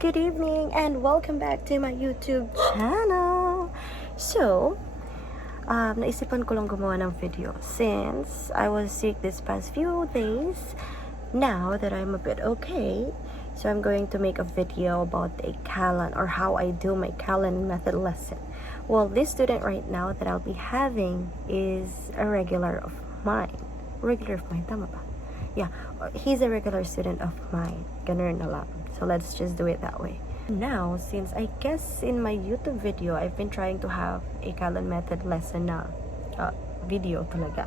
good evening, and welcome back to my YouTube channel. So, naisipan ko lang gumawa ng video since I was sick this past few days. Now that I'm a bit okay, so I'm going to make a video about a Callan, or how I do my Callan method lesson. Well, this student right now that I'll be having is a regular of mine. Regular of mine, tama ba? Yeah, he's a regular student of mine. Ganun na lang. So let's just do it that way. Now, since I guess in my YouTube video, I've been trying to have a Callan method lesson na video talaga.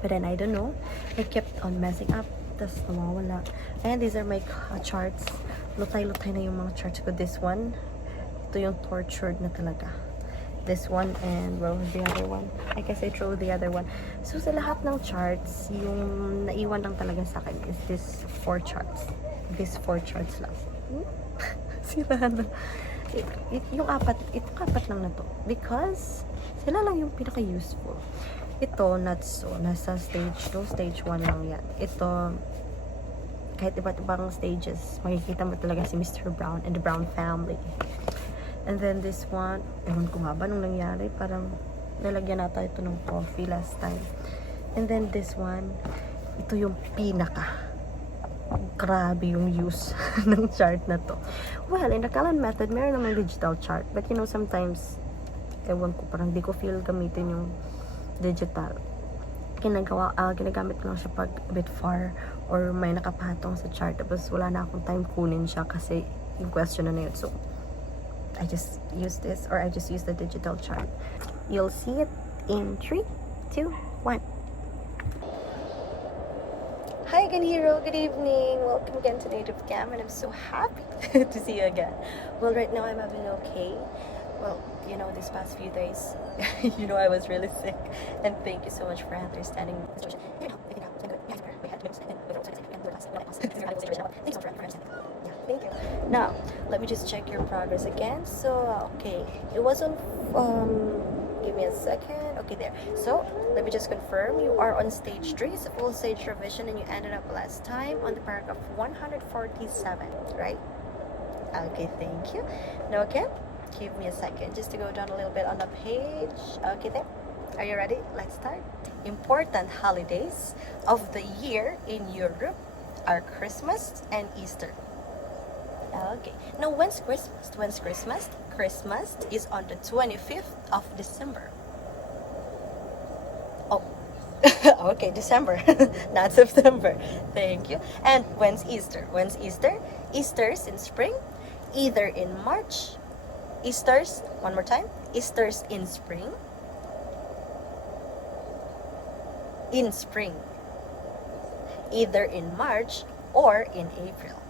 But then I don't know, I kept on messing up. Tapos nawawala. And these are my charts. Lutay-lutay na yung mga charts ko. This one, ito yung tortured na talaga. This one, and where was the other one? I guess I threw the other one. So sa lahat ng charts, yung naiwan lang talaga sa akin is this 4 charts. These 4 charts lang. Sira na. Yung itong apat lang na to. Because sila lang yung pinaka-useful. Ito, not so. Nasa stage 2, stage 1 lang yan. Ito, kahit iba't ibang stages, makikita mo talaga si Mr. Brown and the Brown family. And then this one, ewan ko nga ba nung nangyari, parang nalagyan nata ito ng coffee last time. And then this one, ito yung pinaka grabe yung use ng chart na to. Well, in the Callan method, meron namang digital chart. But you know, sometimes, ewan ko, parang di ko feel gamitin yung digital. Ginagamit ko lang siya pag a bit far or may nakapatong sa chart. Tapos wala na akong time kunin siya kasi yung question na yun. So, I just use this, or I just use the digital chart. You'll see it in 3, 2, 1. Hi again, hero. Good evening. Welcome again to Native Cam, and I'm so happy to see you again. Well, right now I'm having okay. Well, you know, these past few days, you know, I was really sick, and thank you so much for understanding the situation. You know, I think I'm good. We had to mix and thank you. Now, let me just check your progress again. So, okay, it was on. Give me a second. Okay, there. So, let me just confirm. You are on stage 3. It's a full stage revision, and you ended up last time on the paragraph 147, right? Okay, thank you. Now, again, give me a second just to go down a little bit on the page. Okay, there. Are you ready? Let's start. Important holidays of the year in Europe are Christmas and Easter. Okay. Now, when's Christmas? When's Christmas? Christmas is on the 25th of December. Oh, okay, December, not September. Thank you. And when's Easter? When's Easter? Easter's in spring, either in March. Easter's, one more time. Easter's in spring. In spring. Either in March or in April.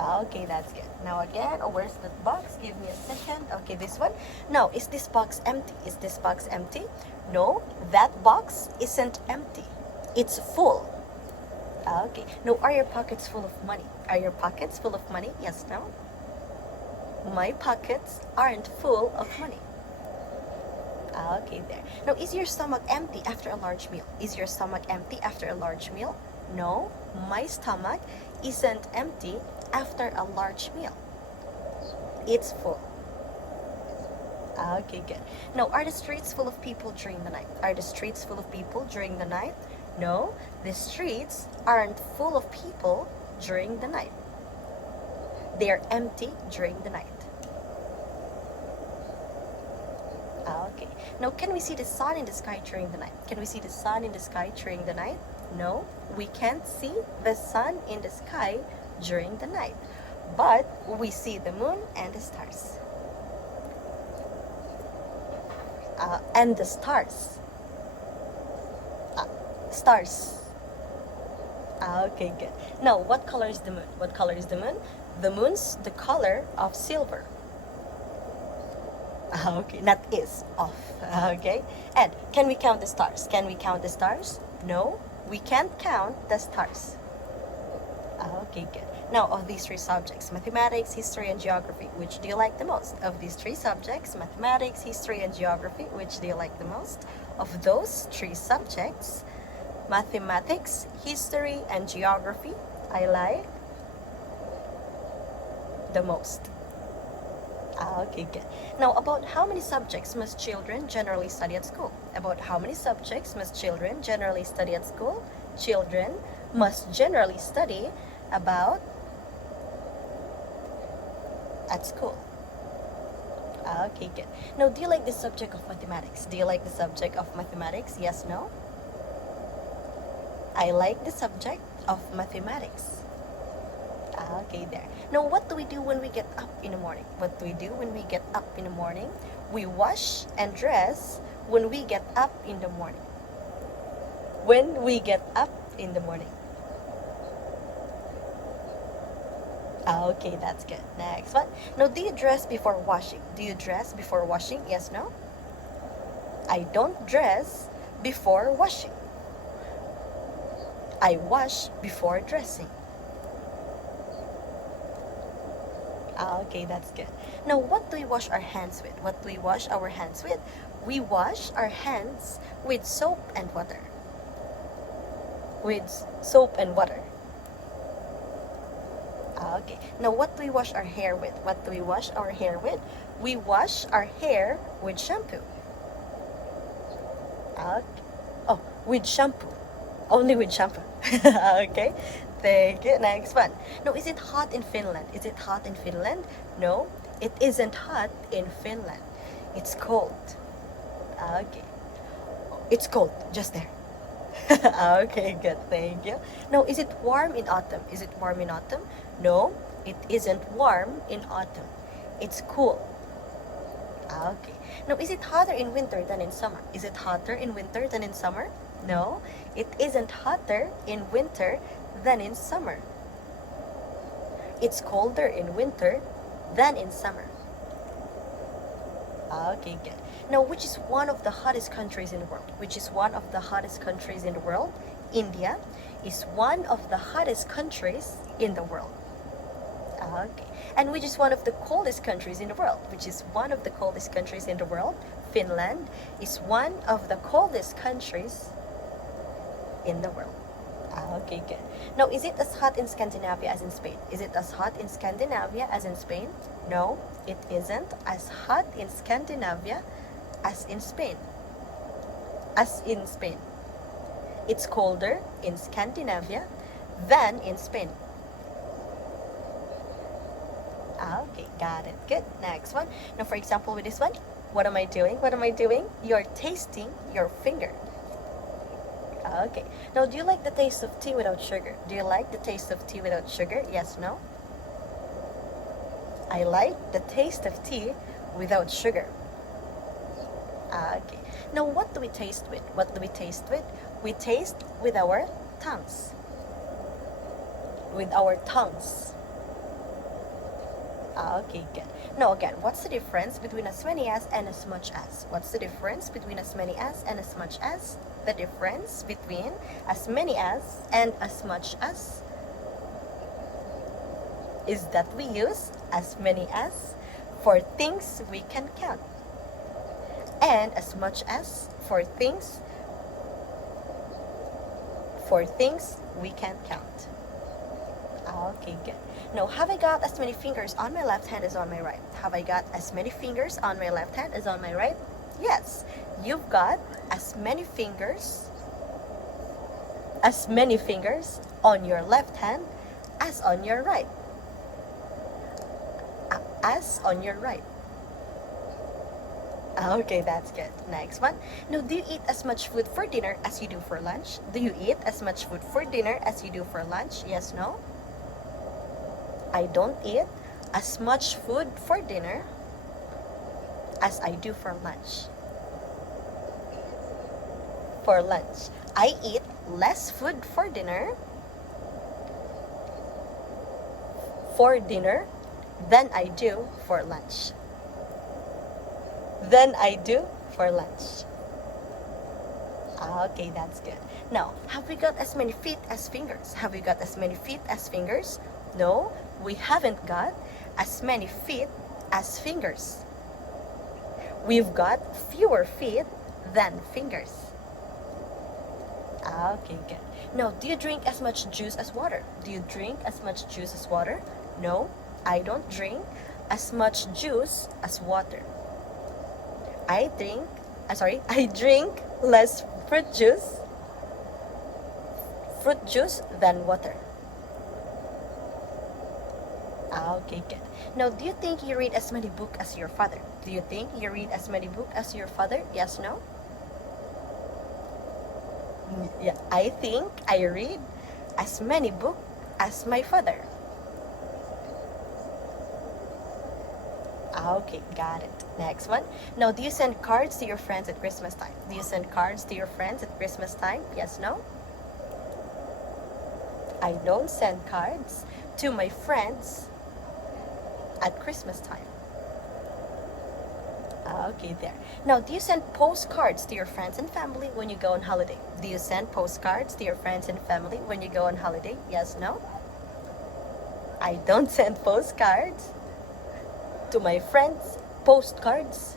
Okay, that's good. Now again, where's the box? Give me a second. Okay, this one. Now, is this box empty? Is this box empty? No, that box isn't empty. It's full. Okay. Now, are your pockets full of money? Are your pockets full of money? Yes, no? My pockets aren't full of money. Okay, there. Now, is your stomach empty after a large meal? Is your stomach empty after a large meal? No, my stomach isn't empty after a large meal. It's full. Okay, good. Now, are the streets full of people during the night? Are the streets full of people during the night? No, the streets aren't full of people during the night. They are empty during the night. Okay. Now, can we see the sun in the sky during the night? Can we see the sun in the sky during the night? No, we can't see the sun in the sky during the night. But we see the moon and the stars. And the stars. Stars. Okay, good. Now, what color is the moon? What color is the moon? The moon's the color of silver. Okay, not is, of. Okay. And can we count the stars? Can we count the stars? No, we can't count the stars. Okay, good. Now, of these 3 subjects, mathematics, history, and geography, which do you like the most? Of these 3 subjects, mathematics, history, and geography, which do you like the most? Of those 3 subjects, Mathematics, history, and geography I like the most. Okay, good. Now, about how many subjects must children generally study at school? About how many subjects must children generally study at school? Children must generally study about at school. Okay, good. Now, do you like the subject of mathematics? Do you like the subject of mathematics? Yes, no? I like the subject of mathematics. Okay, there. Now, what do we do when we get up in the morning? What do we do when we get up in the morning? We wash and dress when we get up in the morning. When we get up in the morning. Okay, that's good. Next one. Now, do you dress before washing? Do you dress before washing? Yes, no? I don't dress before washing. I wash before dressing. Okay, that's good. Now, what do we wash our hands with? What do we wash our hands with? We wash our hands with soap and water. With soap and water. Okay. Now, what do we wash our hair with? What do we wash our hair with? We wash our hair with shampoo. Okay. Oh, with shampoo. Only with shampoo. Okay. Thank you. Next one. Now, is it hot in Finland? Is it hot in Finland? No, it isn't hot in Finland. It's cold. Okay. It's cold. Just there. Okay, good. Thank you. Now, is it warm in autumn? Is it warm in autumn? No, it isn't warm in autumn. It's cool. Okay. Now, is it hotter in winter than in summer? Is it hotter in winter than in summer? No, it isn't hotter in winter than in summer. It's colder in winter than in summer. Okay, good. Now, which is one of the hottest countries in the world? Which is one of the hottest countries in the world? India is one of the hottest countries in the world. Okay. And which is one of the coldest countries in the world? Which is one of the coldest countries in the world? Finland is one of the coldest countries in the world. Okay, good. Now, is it as hot in Scandinavia as in Spain? Is it as hot in Scandinavia as in Spain? No, it isn't as hot in Scandinavia as in Spain. As in Spain. It's colder in Scandinavia than in Spain. Okay, got it. Good. Next one. Now, for example, with this one, what am I doing? What am I doing? You're tasting your finger. Okay. Now, do you like the taste of tea without sugar? Do you like the taste of tea without sugar? Yes, no? I like the taste of tea without sugar. Okay. Now, what do we taste with? What do we taste with? We taste with our tongues. With our tongues. Okay, good. Now, again, what's the difference between as many as and as much as? What's the difference between as many as and as much as? The difference between as many as and as much as is that we use as many as for things we can count, and as much as for things we can count. Okay, good. Now, have I got as many fingers on my left hand as on my right? Have I got as many fingers on my left hand as on my right? Yes, you've got as many fingers on your left hand as on your right. As on your right. Okay, that's good. Next one. Now, do you eat as much food for dinner as you do for lunch? Do you eat as much food for dinner as you do for lunch? Yes, no? I don't eat as much food for dinner as I do for lunch. For lunch, I eat less food for dinner than I do for lunch. Okay, that's good. Now, have we got as many feet as fingers? Have we got as many feet as fingers? No, we haven't got as many feet as fingers. We've got fewer feet than fingers. Okay, good. Now, do you drink as much juice as water? Do you drink as much juice as water? No, I don't drink as much juice as water. I drink less fruit juice than water. Okay, good. Now, do you think you read as many books as your father? Do you think you read as many books as your father? Yes, no? Yeah, I think I read as many books as my father. Okay, got it. Next one. Now, do you send cards to your friends at Christmas time? Do you send cards to your friends at Christmas time? Yes, no? I don't send cards to my friends at Christmas time. Okay, there. Now, do you send postcards to your friends and family when you go on holiday? Do you send postcards to your friends and family when you go on holiday? Yes, no? I don't send postcards to my friends. Postcards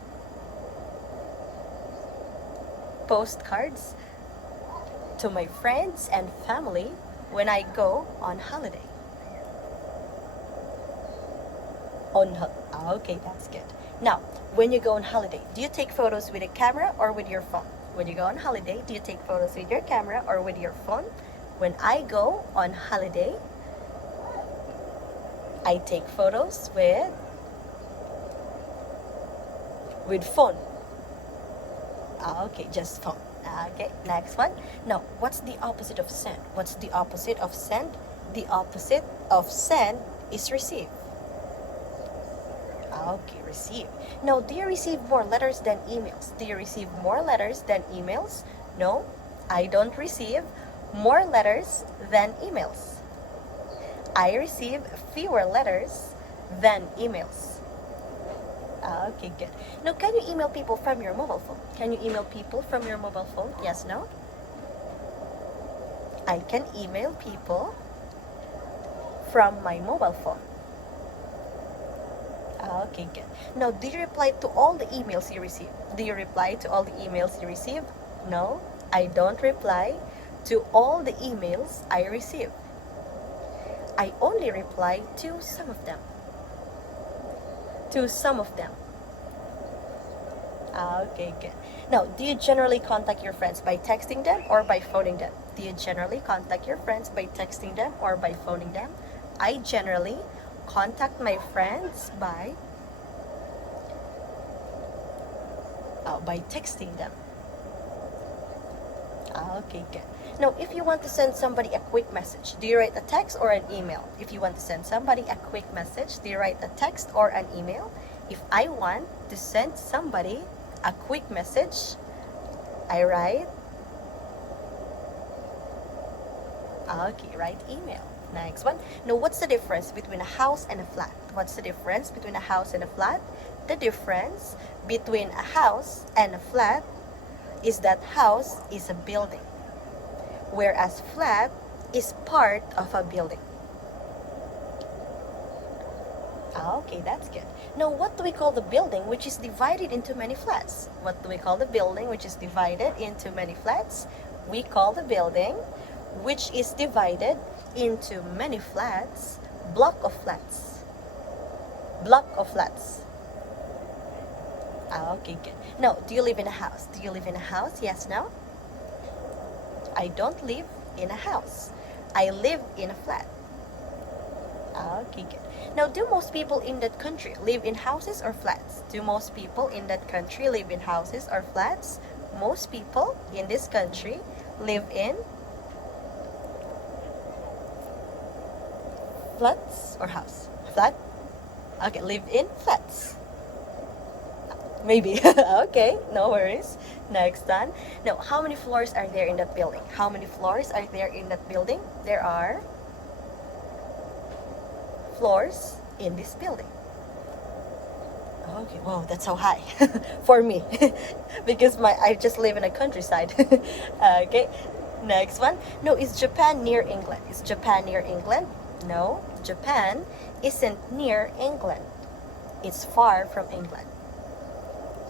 to my friends and family when I go on holiday. Okay, that's good. Now, when you go on holiday, do you take photos with a camera or with your phone? When you go on holiday, do you take photos with your camera or with your phone? When I go on holiday, I take photos with phone. Okay, just phone. Okay, next one. Now, what's the opposite of send? What's the opposite of send? The opposite of send is receive. Okay, receive. Now, do you receive more letters than emails? Do you receive more letters than emails? No, I don't receive more letters than emails. I receive fewer letters than emails. Okay, good. Now, can you email people from your mobile phone? Can you email people from your mobile phone? Yes, no? I can email people from my mobile phone. Okay, good. Now, do you reply to all the emails you receive? Do you reply to all the emails you receive? No, I don't reply to all the emails I receive. I only reply to some of them. Okay, good. Now, do you generally contact your friends by texting them or by phoning them? Do you generally contact your friends by texting them or by phoning them? I generally contact my friends by texting them. Okay, good. Now, if you want to send somebody a quick message, do you write a text or an email? If you want to send somebody a quick message, do you write a text or an email? If I want to send somebody a quick message, I write email. Next one. Now, what's the difference between a house and a flat? What's the difference between a house and a flat? The difference between a house and a flat is that house is a building, whereas flat is part of a building. Okay, that's good. Now, what do we call the building which is divided into many flats? What do we call the building which is divided into many flats? We call the building which is divided into many flats block of flats. Okay, good. Now, do you live in a house? Do you live in a house? Yes, no? I don't live in a house. I live in a flat. Okay, good. Now, do most people in that country live in houses or flats? Do most people in that country live in houses or flats? Most people in this country live in flats or house? Flat? Okay, live in flats. Maybe. Okay, no worries. Next one. Now, how many floors are there in that building? How many floors are there in that building? There are floors in this building. Okay, wow, that's so high for me because I just live in a countryside. Okay, next one. No, is Japan near England? Is Japan near England? No, Japan isn't near England. It's far from England.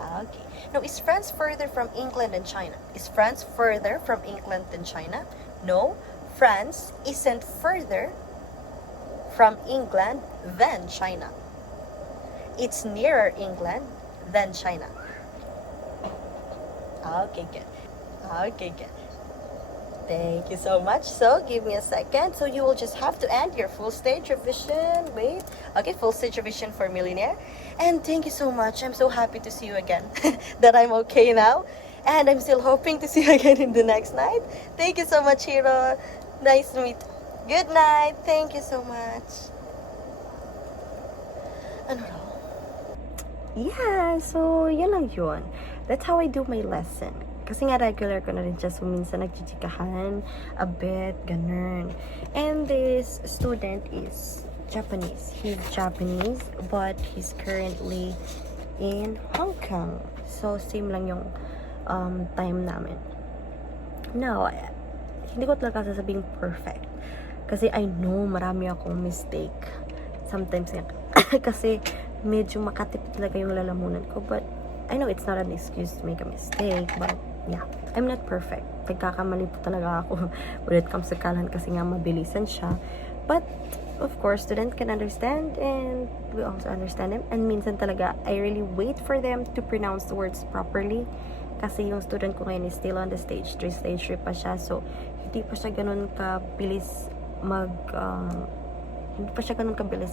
Okay. Now, is France further from England and China? Is France further from England than China? No. France isn't further from England than China. It's nearer England than China. Okay, good. Okay, good. Thank you so much. So, give me a second. So, you will just have to end your full stage revision. Wait. Okay, full stage revision for Millionaire. And thank you so much. I'm so happy to see you again. That I'm okay now. And I'm still hoping to see you again in the next night. Thank you so much, Hiro. Nice to meet. Good night. Thank you so much. Ano raw? Yeah, so yun lang yun. That's how I do my lesson. Kasi nga regular ko na rin siya, so minsan nagchichikahan a bit, ganun. And this student is Japanese. He's Japanese, but he's currently in Hong Kong. So, same lang yung time namin. Now, hindi ko talaga sasabing perfect. Kasi I know marami akong mistake. Sometimes kasi medyo makatip talaga yung lalamunan ko. But I know it's not an excuse to make a mistake. But yeah, I'm not perfect. Nagkakamali po talaga ako when it comes to Callan kasi nga mabilisan siya. But of course, students can understand and we also understand them. And minsan talaga, I really wait for them to pronounce the words properly. Kasi yung student ko ngayon is still on the stage 3 pa siya. So, hindi pa siya ganun kabilis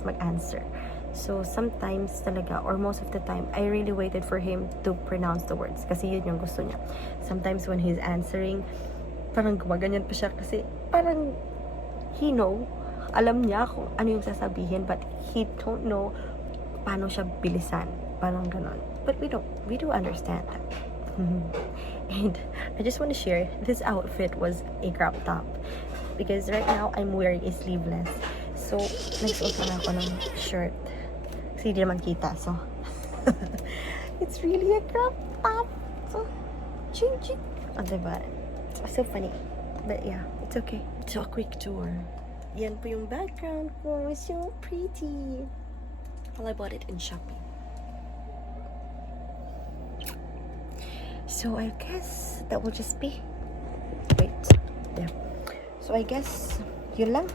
mag-answer. So, sometimes talaga, or most of the time, I really waited for him to pronounce the words. Kasi yun yung gusto niya. Sometimes when he's answering, parang gumaganyan pa siya kasi parang alam niya kung ano yung sasabihin, but he don't know paano siya bilisan. Parang ganon. But we do understand that. And I just want to share, this outfit was a crop top. Because right now, I'm wearing a sleeveless. So, nagsuot na ako ng shirt. Kasi hindi naman kita, so. It's really a crop top. So, ching. Oh, diba? So funny. But yeah, it's okay. So, a quick tour. Yan po yung background ko. So pretty. Well, I bought it in Shopee. So, I guess that will just be... Wait. Yeah. So, I guess, yun lang.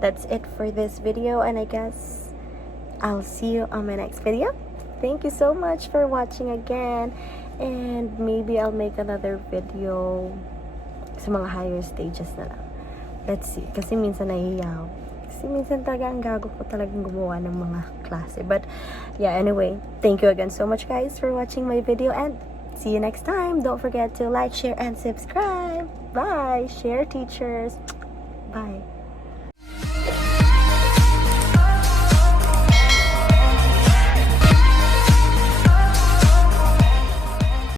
That's it for this video, and I guess I'll see you on my next video. Thank you so much for watching again, and maybe I'll make another video sa mga higher stages na lang. Let's see, kasi minsan nahihiya ako. Kasi minsan talaga ang gago ko talagang gumawa ng mga klase. But yeah, anyway, thank you again so much guys for watching my video, and see you next time. Don't forget to like, share, and subscribe. Bye! Share, teachers. Bye.